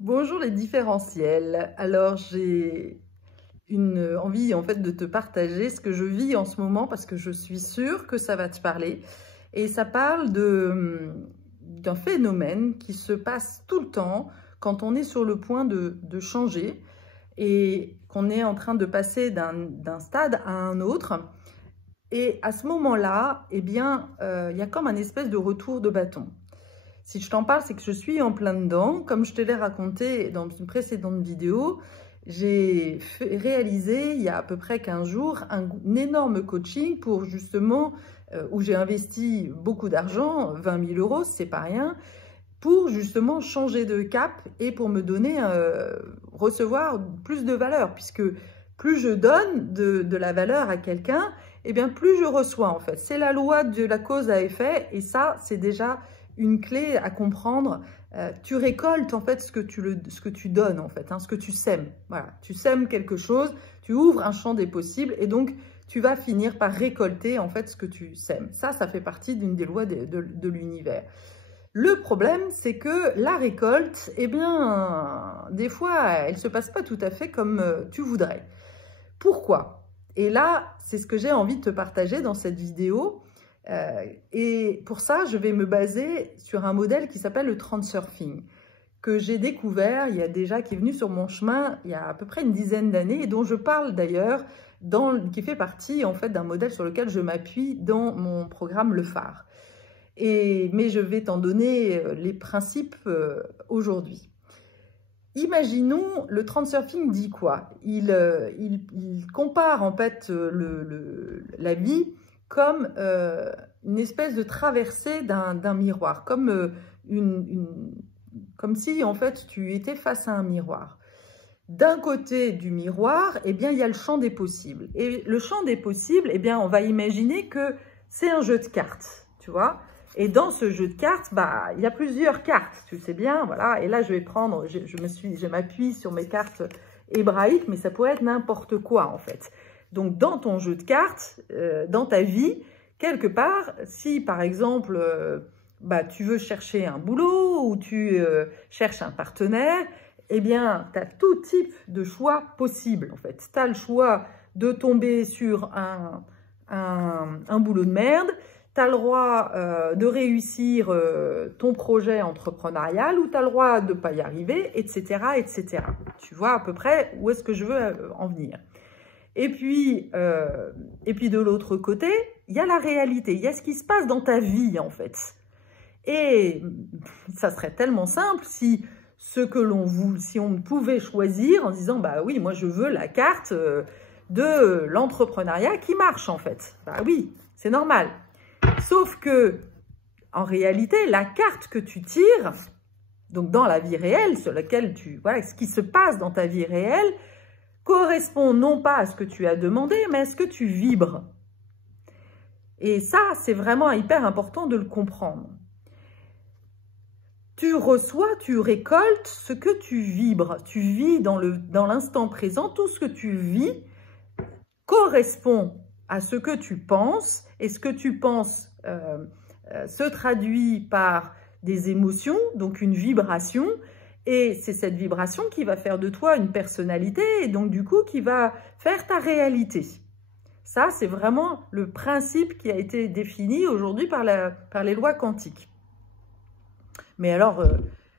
Bonjour les différentiels. Alors j'ai une envie en fait de te partager ce que je vis en ce moment parce que je suis sûre que ça va te parler. Et ça parle d'un phénomène qui se passe tout le temps quand on est sur le point de changer et qu'on est en train de passer d'un stade à un autre. Et à ce moment-là, eh bien, il y a comme un espèce de retour de bâton. Si je t'en parle, c'est que je suis en plein dedans. Comme je te l'ai raconté dans une précédente vidéo, j'ai réalisé il y a à peu près 15 jours un énorme coaching pour justement, où j'ai investi beaucoup d'argent, 20 000 euros, c'est pas rien, pour justement changer de cap et pour me donner, recevoir plus de valeur, puisque plus je donne de la valeur à quelqu'un, et bien plus je reçois en fait. C'est la loi de la cause à effet et ça, c'est déjà une clé à comprendre. Tu récoltes en fait ce que tu donnes en fait, hein, ce que tu sèmes. Voilà, tu sèmes quelque chose, tu ouvres un champ des possibles et donc tu vas finir par récolter en fait ce que tu sèmes. Ça fait partie d'une des lois de l'univers. Le problème, c'est que la récolte, eh bien, des fois, elle ne se passe pas tout à fait comme tu voudrais. Pourquoi? Et là, c'est ce que j'ai envie de te partager dans cette vidéo. Et pour ça, je vais me baser sur un modèle qui s'appelle le Transurfing, que j'ai découvert, qui est venu sur mon chemin il y a à peu près une dizaine d'années, et dont je parle d'ailleurs, qui fait partie en fait d'un modèle sur lequel je m'appuie dans mon programme Le Phare. Mais je vais t'en donner les principes aujourd'hui. Imaginons, le Transurfing dit quoi? Il compare en fait la vie comme une espèce de traversée d'un miroir, comme si en fait tu étais face à un miroir. D'un côté du miroir, eh bien, il y a le champ des possibles. Et le champ des possibles, eh bien, on va imaginer que c'est un jeu de cartes, tu vois. Et dans ce jeu de cartes, bah, il y a plusieurs cartes, tu sais bien, voilà. Et là, je vais prendre, je m'appuie sur mes cartes hébraïques, mais ça pourrait être n'importe quoi, en fait. Donc, dans ton jeu de cartes, dans ta vie, quelque part, si, par exemple, tu veux chercher un boulot ou tu cherches un partenaire, eh bien, tu as tout type de choix possible, en fait. Tu as le choix de tomber sur un boulot de merde, tu as le droit de réussir ton projet entrepreneurial ou tu as le droit de ne pas y arriver, etc., etc. Tu vois à peu près où est-ce que je veux en venir. Et puis de l'autre côté, il y a la réalité, il y a ce qui se passe dans ta vie, en fait. Et ça serait tellement simple si on pouvait choisir en disant, bah oui, moi je veux la carte de l'entrepreneuriat qui marche, en fait. Bah oui, c'est normal. Sauf que, en réalité, la carte que tu tires, donc dans la vie réelle, sur laquelle voilà, ce qui se passe dans ta vie réelle, correspond non pas à ce que tu as demandé, mais à ce que tu vibres. Et ça, c'est vraiment hyper important de le comprendre. Tu reçois, tu récoltes ce que tu vibres. Tu vis dans l'instant présent, tout ce que tu vis correspond à ce que tu penses, et ce que tu penses se traduit par des émotions, donc une vibration, et c'est cette vibration qui va faire de toi une personnalité, et donc du coup qui va faire ta réalité. Ça, c'est vraiment le principe qui a été défini aujourd'hui par les lois quantiques. Mais alors,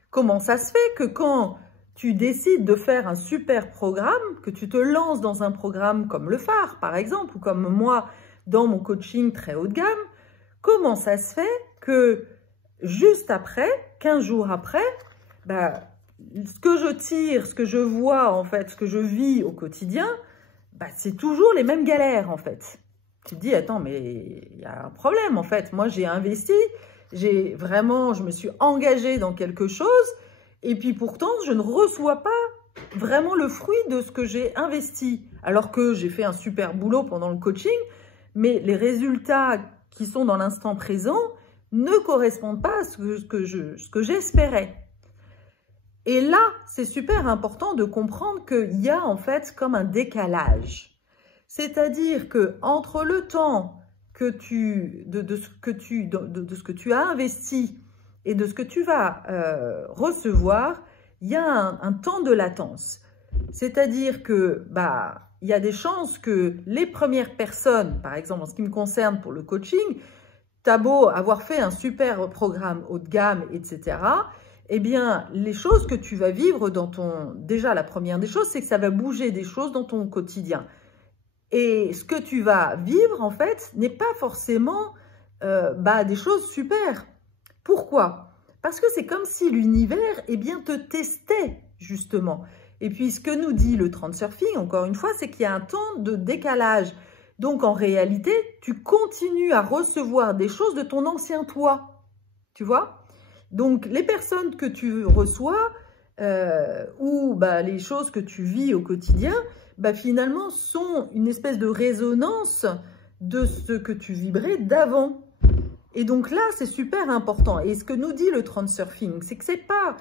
comment ça se fait que quand tu décides de faire un super programme, que tu te lances dans un programme comme le Phare, par exemple, ou comme moi, dans mon coaching très haut de gamme, comment ça se fait que juste après, 15 jours après, ce que je tire, ce que je vois, en fait, ce que je vis au quotidien, c'est toujours les mêmes galères, en fait. Tu te dis, attends, mais il y a un problème, en fait. Moi, j'ai investi, je me suis engagée dans quelque chose, et puis pourtant, je ne reçois pas vraiment le fruit de ce que j'ai investi. Alors que j'ai fait un super boulot pendant le coaching, mais les résultats qui sont dans l'instant présent ne correspondent pas à ce que j'espérais. Et là, c'est super important de comprendre qu'il y a en fait comme un décalage. C'est-à-dire que entre le temps de ce que tu as investi et de ce que tu vas recevoir, il y a un temps de latence. C'est-à-dire que, il y a des chances que les premières personnes, par exemple en ce qui me concerne pour le coaching, t'as beau avoir fait un super programme haut de gamme, etc., eh bien, les choses que tu vas vivre dans ton... Déjà, la première des choses, c'est que ça va bouger des choses dans ton quotidien. Et ce que tu vas vivre, en fait, n'est pas forcément des choses super. Pourquoi? Parce que c'est comme si l'univers, eh bien, te testait, justement. Et puis, ce que nous dit le Transurfing, encore une fois, c'est qu'il y a un temps de décalage. Donc, en réalité, tu continues à recevoir des choses de ton ancien toi. Tu vois? Donc, les personnes que tu reçois ou les choses que tu vis au quotidien, finalement, sont une espèce de résonance de ce que tu vibrais d'avant. Et donc là, c'est super important. Et ce que nous dit le Transurfing, c'est que c'est pas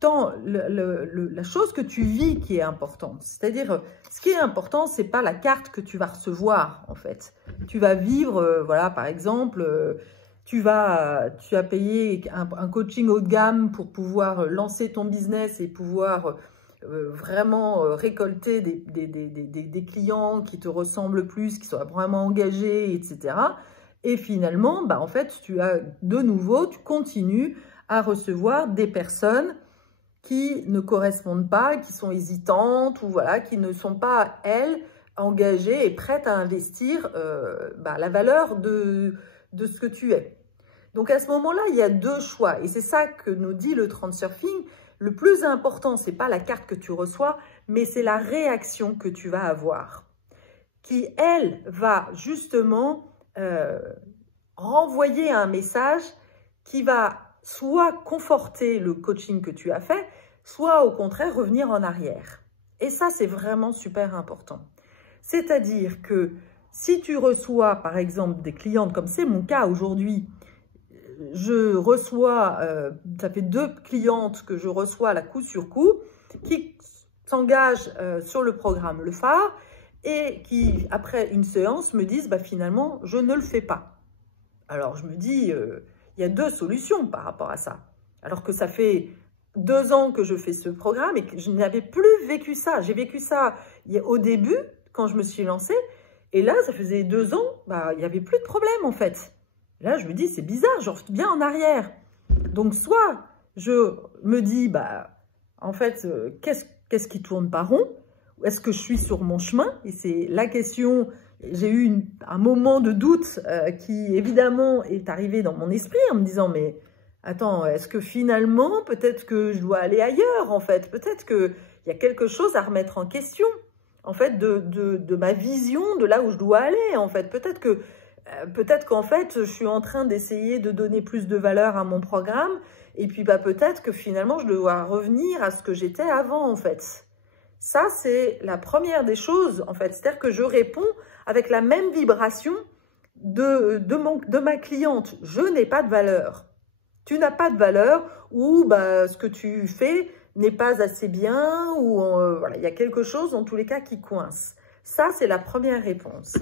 tant la chose que tu vis qui est importante. C'est-à-dire, ce qui est important, c'est pas la carte que tu vas recevoir, en fait. Tu vas vivre, voilà, par exemple, tu as payé un coaching haut de gamme pour pouvoir lancer ton business et pouvoir vraiment récolter des clients qui te ressemblent plus, qui soient vraiment engagés, etc. Et finalement, en fait, tu continues à recevoir des personnes qui ne correspondent pas, qui sont hésitantes ou voilà, qui ne sont pas, elles, engagées et prêtes à investir la valeur de ce que tu es. Donc, à ce moment-là, il y a deux choix. Et c'est ça que nous dit le Transurfing. Le plus important, ce n'est pas la carte que tu reçois, mais c'est la réaction que tu vas avoir, qui, elle, va justement renvoyer un message qui va soit conforter le coaching que tu as fait, soit au contraire revenir en arrière. Et ça, c'est vraiment super important. C'est-à-dire que si tu reçois, par exemple, des clientes, comme c'est mon cas aujourd'hui, je reçois, ça fait 2 clientes que je reçois à la coup sur coup, qui s'engagent sur le programme Le Phare et qui, après une séance, me disent finalement, je ne le fais pas. Alors, je me dis, il y a 2 solutions par rapport à ça. Alors que ça fait 2 ans que je fais ce programme et que je n'avais plus vécu ça. J'ai vécu ça au début, quand je me suis lancée. Et là, ça faisait 2 ans, il n'y avait plus de problème en fait. Là, je me dis, c'est bizarre, je reviens en arrière. Donc, soit je me dis, en fait, qu'est-ce qui tourne pas rond? Est-ce que je suis sur mon chemin? Et c'est la question, j'ai eu un moment de doute qui, évidemment, est arrivé dans mon esprit en me disant, mais attends, est-ce que finalement, peut-être que je dois aller ailleurs, en fait? Peut-être qu'il y a quelque chose à remettre en question, en fait, de ma vision, de là où je dois aller, en fait. Peut-être qu'en fait, je suis en train d'essayer de donner plus de valeur à mon programme et puis peut-être que finalement, je dois revenir à ce que j'étais avant, en fait. Ça, c'est la première des choses, en fait. C'est-à-dire que je réponds avec la même vibration de ma cliente. Je n'ai pas de valeur. Tu n'as pas de valeur ou ce que tu fais n'est pas assez bien ou voilà, il y a quelque chose, en tous les cas, qui coince. Ça, c'est la première réponse.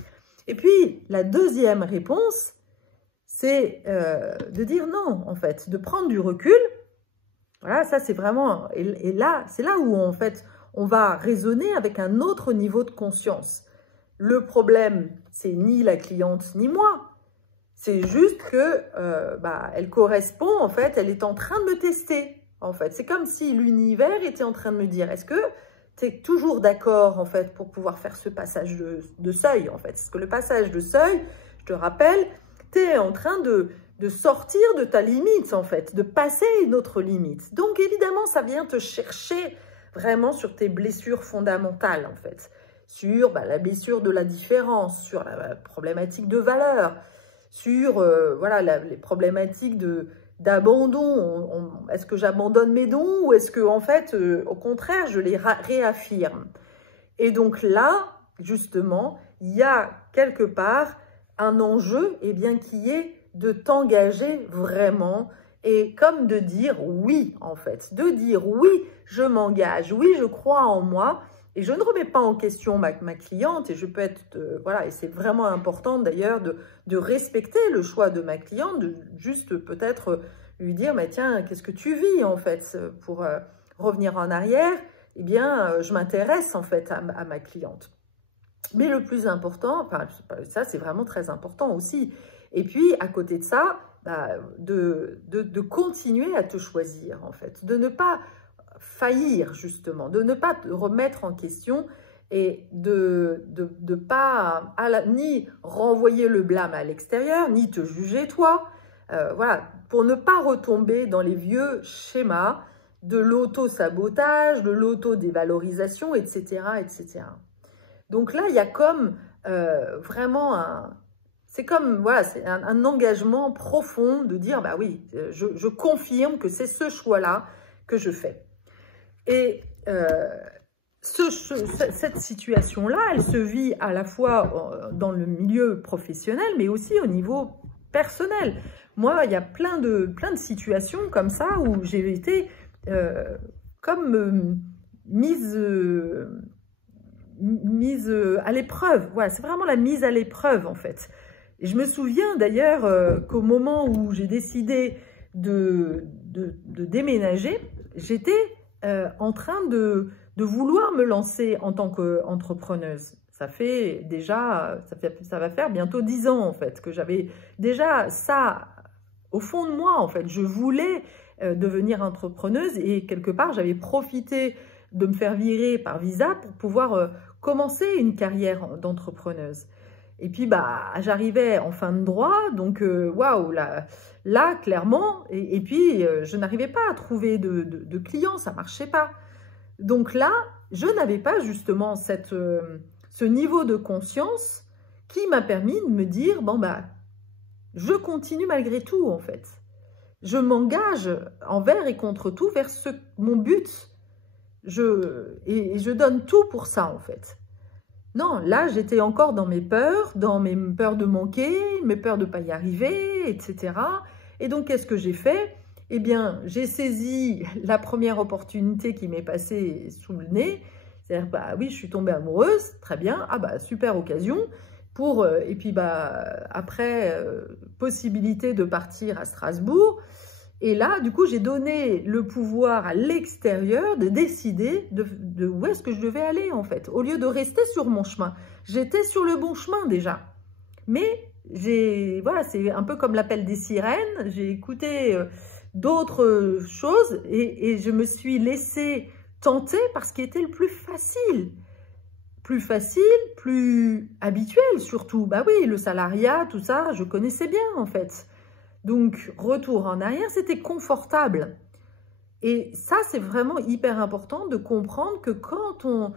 Et puis, la deuxième réponse, c'est de dire non, en fait, de prendre du recul. Voilà, ça, c'est vraiment... Et là, c'est là où, en fait, on va raisonner avec un autre niveau de conscience. Le problème, c'est ni la cliente, ni moi. C'est juste que elle correspond, en fait, elle est en train de me tester, en fait. C'est comme si l'univers était en train de me dire, est-ce que tu es toujours d'accord, en fait, pour pouvoir faire ce passage de seuil, en fait. Parce que le passage de seuil, je te rappelle, tu es en train de sortir de ta limite, en fait, de passer une autre limite. Donc, évidemment, ça vient te chercher vraiment sur tes blessures fondamentales, en fait. Sur la blessure de la différence, sur la problématique de valeur, sur voilà, les problématiques d'abandon. Est-ce que j'abandonne mes dons ou est-ce que, en fait, au contraire, je les réaffirme? Et donc là, justement, il y a quelque part un enjeu qui est de t'engager vraiment et comme de dire oui, en fait. De dire oui, je m'engage, oui, je crois en moi. Et je ne remets pas en question ma cliente et je peux être, voilà, et c'est vraiment important d'ailleurs de respecter le choix de ma cliente, de juste peut-être lui dire, mais tiens, qu'est-ce que tu vis en fait pour revenir en arrière, eh bien, je m'intéresse en fait à ma cliente. Mais le plus important, enfin, ça c'est vraiment très important aussi. Et puis, à côté de ça, de continuer à te choisir en fait, de ne pas faillir justement, de ne pas te remettre en question et de pas ni renvoyer le blâme à l'extérieur, ni te juger toi, voilà, pour ne pas retomber dans les vieux schémas de l'auto-sabotage, de l'auto-dévalorisation, etc., etc. Donc là, il y a comme vraiment c'est comme, voilà, c'est un engagement profond de dire, bah oui, je confirme que c'est ce choix-là que je fais. Et cette situation-là, elle se vit à la fois dans le milieu professionnel, mais aussi au niveau personnel. Moi, il y a plein de situations comme ça où j'ai été comme mise à l'épreuve. Voilà, c'est vraiment la mise à l'épreuve en fait. Et je me souviens d'ailleurs qu'au moment où j'ai décidé de déménager, j'étais en train de vouloir me lancer en tant qu'entrepreneuse. Ça fait déjà, ça va faire bientôt 10 ans en fait, que j'avais déjà ça au fond de moi en fait. Je voulais devenir entrepreneuse et quelque part j'avais profité de me faire virer par visa pour pouvoir commencer une carrière d'entrepreneuse. Et puis, bah, j'arrivais en fin de droit, donc waouh, là, clairement, et puis je n'arrivais pas à trouver de clients, ça ne marchait pas. Donc là, je n'avais pas justement ce niveau de conscience qui m'a permis de me dire, bon, bah, je continue malgré tout, en fait. Je m'engage envers et contre tout vers mon but. Et je donne tout pour ça, en fait. Non, là, j'étais encore dans mes peurs de manquer, mes peurs de ne pas y arriver, etc. Et donc, qu'est-ce que j'ai fait? Eh bien, j'ai saisi la première opportunité qui m'est passée sous le nez. C'est-à-dire, bah oui, je suis tombée amoureuse, très bien, ah bah super occasion. Et puis, bah après, possibilité de partir à Strasbourg. Et là, du coup, j'ai donné le pouvoir à l'extérieur de décider de où est-ce que je devais aller, en fait. Au lieu de rester sur mon chemin. J'étais sur le bon chemin, déjà. Mais, voilà, c'est un peu comme l'appel des sirènes. J'ai écouté d'autres choses et je me suis laissée tenter par ce qui était le plus facile. Plus facile, plus habituel, surtout. Bah oui, le salariat, tout ça, je connaissais bien, en fait. Donc, retour en arrière, c'était confortable. Et ça, c'est vraiment hyper important de comprendre que quand on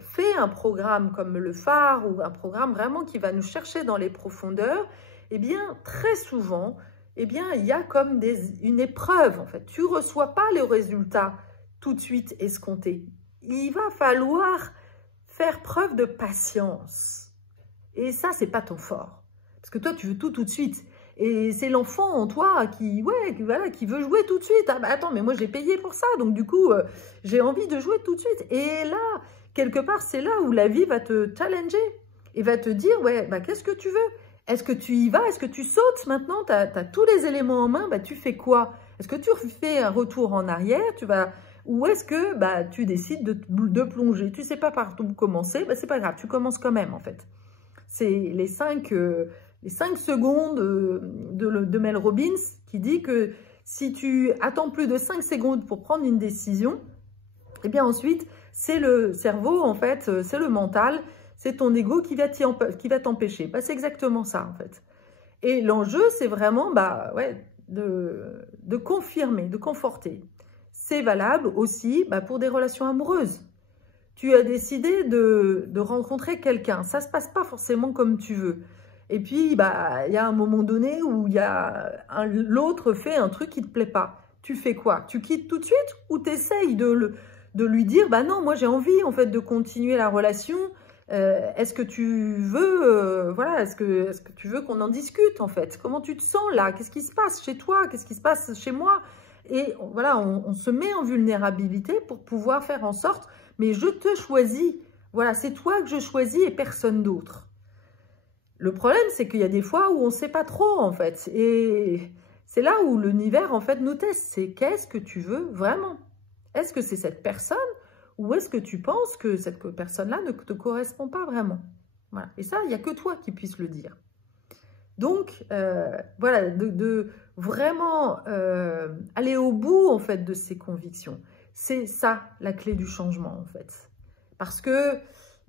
fait un programme comme le phare ou un programme vraiment qui va nous chercher dans les profondeurs, eh bien, très souvent, eh bien, il y a comme une épreuve, en fait. Tu ne reçois pas les résultats tout de suite escomptés. Il va falloir faire preuve de patience. Et ça, c'est pas ton fort. Parce que toi, tu veux tout de suite. Et c'est l'enfant en toi qui veut jouer tout de suite. Ah bah attends, mais moi j'ai payé pour ça, donc du coup, j'ai envie de jouer tout de suite. Et là, quelque part, c'est là où la vie va te challenger et va te dire, ouais, bah qu'est-ce que tu veux? Est-ce que tu y vas? Est-ce que tu sautes maintenant? Tu as tous les éléments en main, bah tu fais quoi? Est-ce que tu fais un retour en arrière? Ou est-ce que bah, tu décides de plonger? Tu sais pas par où commencer, bah c'est pas grave, tu commences quand même en fait. C'est les 5 secondes de Mel Robbins qui dit que si tu attends plus de 5 secondes pour prendre une décision, eh bien ensuite, c'est le cerveau, en fait, c'est le mental, c'est ton ego qui va t'empêcher. Bah, c'est exactement ça, en fait. Et l'enjeu, c'est vraiment bah, ouais, de confirmer, de conforter. C'est valable aussi bah, pour des relations amoureuses. Tu as décidé de rencontrer quelqu'un. Ça ne se passe pas forcément comme tu veux. Et puis, bah, y a un moment donné où l'autre fait un truc qui ne te plaît pas. Tu fais quoi? Tu quittes tout de suite ou tu essayes de lui dire, bah non, moi j'ai envie en fait de continuer la relation. Est-ce que tu veux, voilà, est-ce que tu veux qu'on en discute en fait? Comment tu te sens là? Qu'est-ce qui se passe chez toi? Qu'est-ce qui se passe chez moi? Et voilà, on se met en vulnérabilité pour pouvoir faire en sorte, mais je te choisis. Voilà, c'est toi que je choisis et personne d'autre. Le problème, c'est qu'il y a des fois où on ne sait pas trop, en fait. Et c'est là où l'univers, en fait, nous teste. C'est qu'est-ce que tu veux vraiment? Est-ce que c'est cette personne ou est-ce que tu penses que cette personne-là ne te correspond pas vraiment? Voilà. Et ça, il n'y a que toi qui puisse le dire. Donc, voilà, de vraiment aller au bout, en fait, de ses convictions. C'est ça, la clé du changement, en fait. Parce que,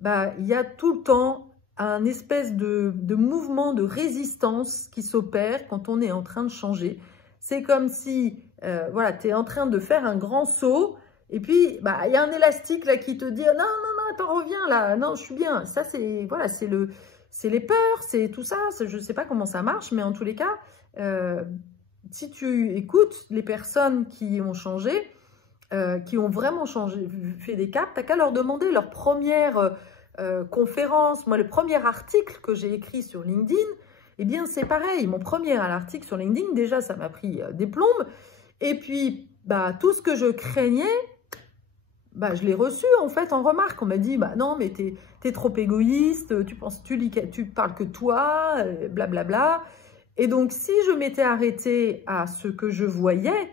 il y a tout le temps un espèce de mouvement de résistance qui s'opère quand on est en train de changer. C'est comme si, voilà, tu es en train de faire un grand saut, et puis, il y a un élastique là qui te dit « Non, non, non, attends, reviens là, non, je suis bien. » Ça, c'est, voilà, c'est les peurs, c'est tout ça. Je ne sais pas comment ça marche, mais en tous les cas, si tu écoutes les personnes qui ont changé, qui ont vraiment changé, fait des caps, tu n'as qu'à leur demander leur première conférence. Moi, le premier article que j'ai écrit sur LinkedIn, eh bien, c'est pareil. Mon premier article sur LinkedIn, déjà, ça m'a pris des plombes. Et puis, tout ce que je craignais, je l'ai reçu en fait en remarque. On m'a dit non mais t'es trop égoïste, tu parles que toi, blablabla. Et donc si je m'étais arrêtée à ce que je voyais,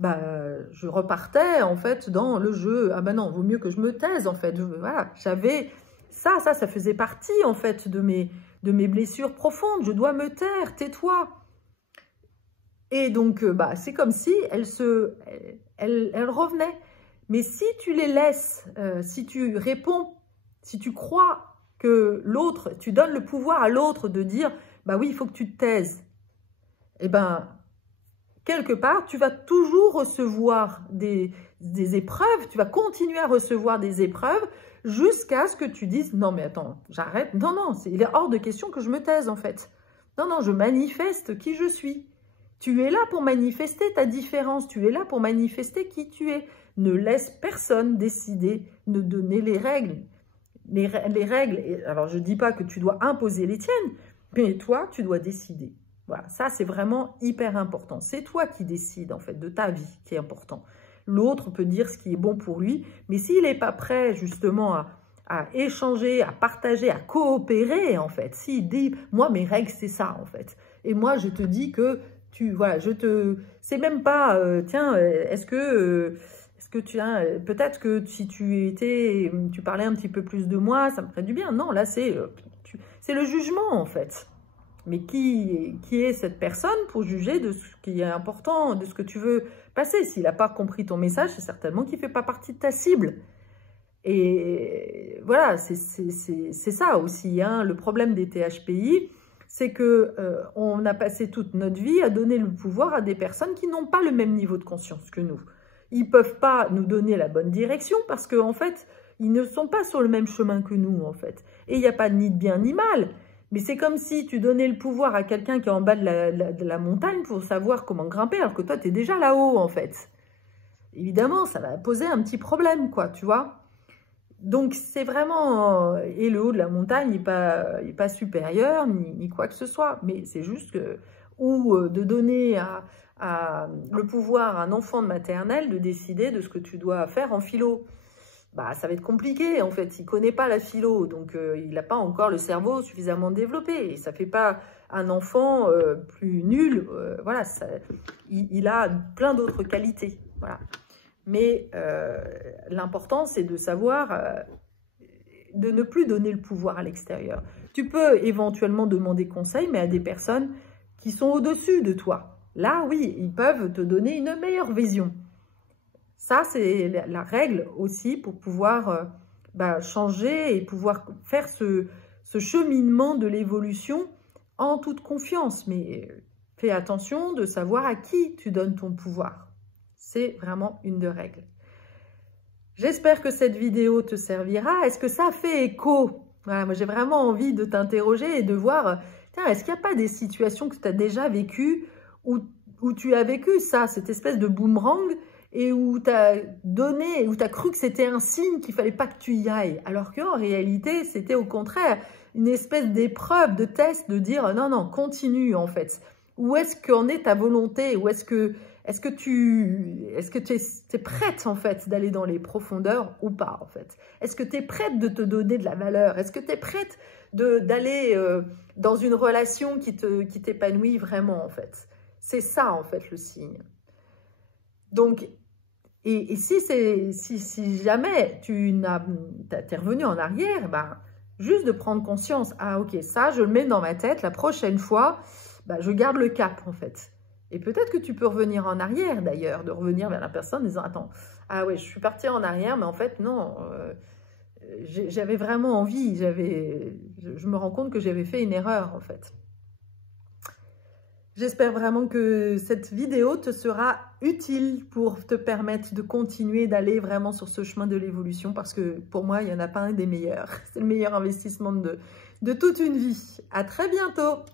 je repartais en fait dans le jeu. Ah non, vaut mieux que je me taise en fait. Voilà, j'avais ça faisait partie en fait de mes blessures profondes. Je dois me taire, tais-toi. Et donc c'est comme si elle revenait. Mais si tu les laisses, si tu réponds, si tu crois que l'autre, tu donnes le pouvoir à l'autre de dire « oui, il faut que tu te taises », eh bien, quelque part, tu vas toujours recevoir des épreuves, tu vas continuer à recevoir des épreuves jusqu'à ce que tu dises « Non, mais attends, j'arrête. Non, non, il est hors de question que je me taise, en fait. Non, non, je manifeste qui je suis. » Tu es là pour manifester ta différence, tu es là pour manifester qui tu es. Ne laisse personne décider de donner les règles. Les règles, alors je ne dis pas que tu dois imposer les tiennes, mais toi, tu dois décider. Voilà, ça c'est vraiment hyper important. C'est toi qui décides en fait de ta vie qui est important. L'autre peut dire ce qui est bon pour lui, mais s'il n'est pas prêt justement à échanger, à partager, à coopérer en fait, s'il dit « moi mes règles c'est ça en fait », et moi je te dis que voilà, c'est même pas, tiens, est-ce que tu as, peut-être que si tu parlais un petit peu plus de moi, ça me ferait du bien. Non, là, c'est le jugement, en fait. Mais qui est cette personne pour juger de ce qui est important, de ce que tu veux passer? S'il n'a pas compris ton message, c'est certainement qu'il ne fait pas partie de ta cible. Et voilà, c'est ça aussi, hein, le problème des THPI, c'est qu'on a passé toute notre vie à donner le pouvoir à des personnes qui n'ont pas le même niveau de conscience que nous. Ils ne peuvent pas nous donner la bonne direction parce qu'en fait, ils ne sont pas sur le même chemin que nous, en fait. Et il n'y a pas ni de bien ni mal. Mais c'est comme si tu donnais le pouvoir à quelqu'un qui est en bas de la montagne pour savoir comment grimper, alors que toi, tu es déjà là-haut, en fait. Évidemment, ça va poser un petit problème, quoi, tu vois. Donc, c'est vraiment... Et le haut de la montagne n'est pas supérieur, ni quoi que ce soit. Mais c'est juste que... Ou de donner le pouvoir à un enfant de maternelle de décider de ce que tu dois faire en philo. Ça va être compliqué, en fait. Il ne connaît pas la philo, donc il n'a pas encore le cerveau suffisamment développé. Et ça ne fait pas un enfant plus nul. Voilà, il a plein d'autres qualités. Voilà. Mais l'important, c'est de savoir, de ne plus donner le pouvoir à l'extérieur. Tu peux éventuellement demander conseil, mais à des personnes qui sont au-dessus de toi. Là, oui, ils peuvent te donner une meilleure vision. Ça, c'est la règle aussi pour pouvoir changer et pouvoir faire ce cheminement de l'évolution en toute confiance. Mais fais attention de savoir à qui tu donnes ton pouvoir. C'est vraiment une des règles. J'espère que cette vidéo te servira. Est-ce que ça fait écho? Voilà, moi, j'ai vraiment envie de t'interroger et de voir, tiens, est-ce qu'il n'y a pas des situations que tu as déjà vécues où tu as vécu ça, cette espèce de boomerang, et où tu as donné, où tu as cru que c'était un signe qu'il ne fallait pas que tu y ailles, alors qu'en réalité, c'était au contraire une espèce d'épreuve, de test, de dire non, non, continue en fait. Où est-ce qu'en est ta volonté? Où est-ce que tu es prête en fait d'aller dans les profondeurs ou pas en fait? Est-ce que tu es prête de te donner de la valeur? Est-ce que tu es prête d'aller dans une relation qui t'épanouit vraiment en fait? C'est ça en fait le signe. Donc, Et si jamais tu es revenu en arrière, ben, juste de prendre conscience, ah ok, ça je le mets dans ma tête, la prochaine fois, ben, je garde le cap en fait. Et peut-être que tu peux revenir en arrière d'ailleurs, de revenir vers la personne en disant, attends, ah ouais, je suis partie en arrière, mais en fait non, j'avais vraiment envie, je me rends compte que j'avais fait une erreur en fait. J'espère vraiment que cette vidéo te sera utile pour te permettre de continuer d'aller vraiment sur ce chemin de l'évolution parce que pour moi, il n'y en a pas un des meilleurs. C'est le meilleur investissement de toute une vie. À très bientôt!